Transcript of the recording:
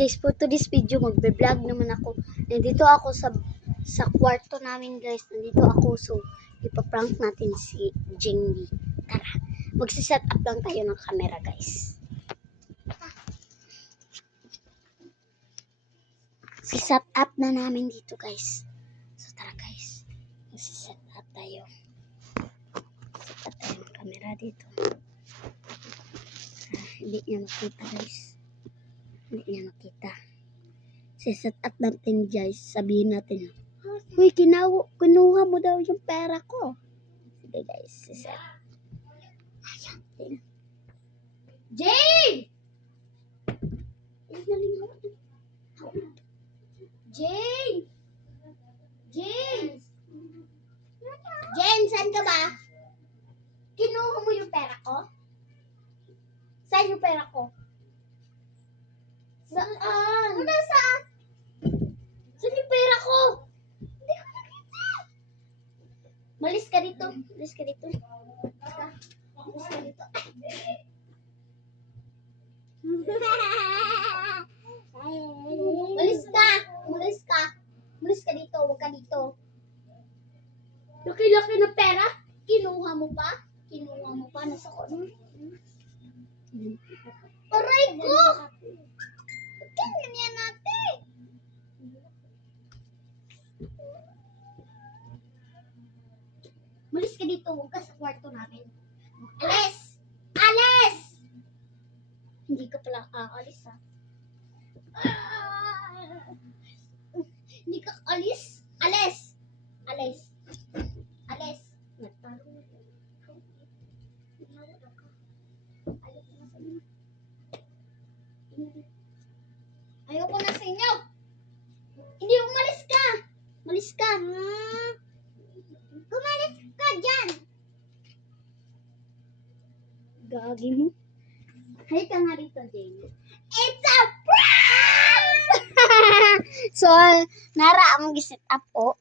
guys, for today's video, magbe-vlog naman ako. Nandito ako sa kwarto namin guys. Nandito ako, so ipaprank natin si Jingly. Tara, magsiset up lang tayo ng camera guys. Siset up na namin dito guys. So tara guys, magsiset up tayo. Set up tayo ng camera dito. Hindi niya makita guys. Hindi niya makita. Siset up natin guys. Sabihin natin. Uy, kinuha mo daw yung pera ko. Sige guys, siset. Ayan. Jane! Jane! Jane! Jane, saan ka ba? Kinuha mo yung pera ko? Saan yung pera ko? Saan? Ano saan? Saan yung pera ko? Hindi ko nakita. Malis ka dito. Malis ka dito. Malis ka dito. Malis ka. Malis ka. Malis ka dito. Huwag ka dito. Laki-laki na pera. Kinuha mo pa? Kinuha mo pa? Nasa ko. Aray ko! Ganyan yan natin. Malis ka dito. Huwag ka sa kwarto namin. Alis! Alis! Hindi ka pala kaalis ha. Hindi ka alis? Alis! Alis! Alis! Nagtarong na. Ayoko na sa inyo. Hindi, umalis ka. Umalis ka. Umalis ka dyan. Gagi mo. Halika nga dito, Jane. It's a prank! So, nara ang giset up po.